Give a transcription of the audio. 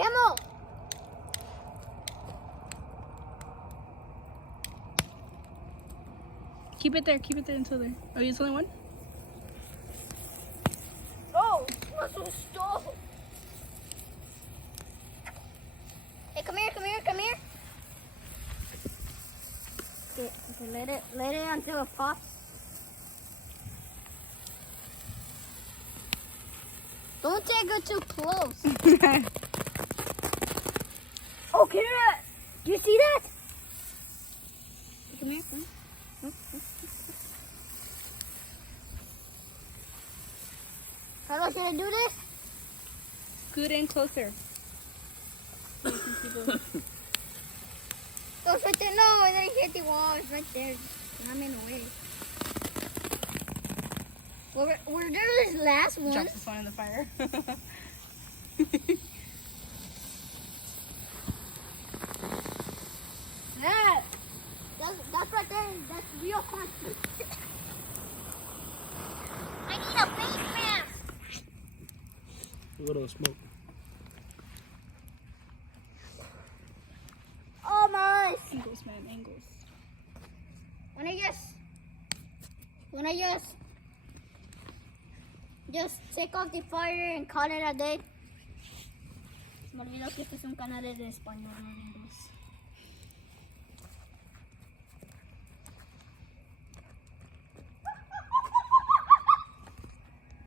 Camel! Keep it there until there. Oh, you only one? Oh, what's so stop? Hey, come here. Okay, let it until it pops. Don't take it too close. Oh, Kira, do you see that? Come here. How should I do this? Scoot in closer. Oh, it's right there. No, it didn't hit the wall. It's right there. I'm in the way. Were there this last one? Drop this one in the fire. Yeah. That's right there. That's real fun. I need a face mask. A little smoke. Oh my. Angles, man, angles. When I just take off the fire and call it a day. Se me olvidó que este es un canal de español, no de inglés.